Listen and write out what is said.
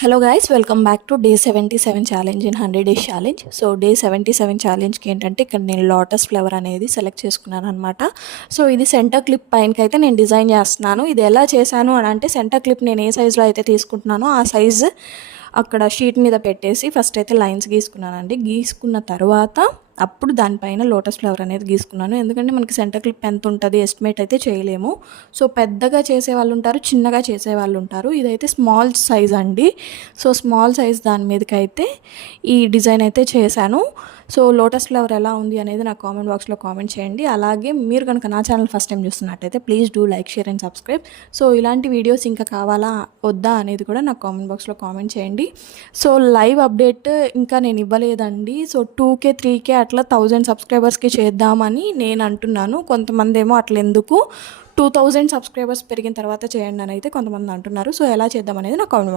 Hello guys, welcome back to day 77 challenge in 100 days challenge. So day 77 ఛాలెంజ్కి ఏంటంటే ఇక్కడ నేను lotus flower అనేది select చేసుకున్నాను అనమాట. సో ఇది సెంటర్ క్లిప్ పైనకి అయితే నేను డిజైన్ చేస్తున్నాను. ఇది ఎలా చేశాను అని అంటే సెంటర్ క్లిప్ నేను ఏ సైజులో అయితే తీసుకుంటున్నానో ఆ సైజు అక్కడ షీట్ మీద పెట్టేసి ఫస్ట్ అయితే లైన్స్ గీసుకున్నానండి. గీసుకున్న తర్వాత అప్పుడు దానిపైన లోటస్ ఫ్లవర్ అనేది గీసుకున్నాను. ఎందుకంటే మనకి సెంటర్ క్లిప్ ఎంత ఉంటుంది ఎస్టిమేట్ అయితే చేయలేము. సో పెద్దగా చేసే వాళ్ళు ఉంటారు, చిన్నగా చేసే వాళ్ళు ఉంటారు. ఇదైతే స్మాల్ సైజ్ అండి. సో స్మాల్ సైజ్ దాని మీదకి అయితే ఈ డిజైన్ అయితే చేశాను. సో లోటస్ ఫ్లవర్ ఎలా ఉంది అనేది నాకు కామెంట్ బాక్స్లో కామెంట్ చేయండి. అలాగే మీరు కనుక నా ఛానల్ ఫస్ట్ టైం చూస్తున్నట్టయితే please do like, share and subscribe. So ఇలాంటి వీడియోస్ ఇంకా కావాలా వద్దా అనేది కూడా నాకు కామెంట్ బాక్స్లో కామెంట్ చేయండి. సో లైవ్ అప్డేట్ ఇంకా నేను ఇవ్వలేదండి. సో 2K 3K అట్లా 1000 సబ్స్క్రైబర్స్కి చేద్దామని నేను అంటున్నాను. కొంతమంది ఏమో అట్లా ఎందుకు 2000 సబ్స్క్రైబర్స్ పెరిగిన తర్వాత చేయండి అని అయితే కొంతమంది అంటున్నారు. సో ఎలా చేద్దాం అనేది నాకు కామెంట్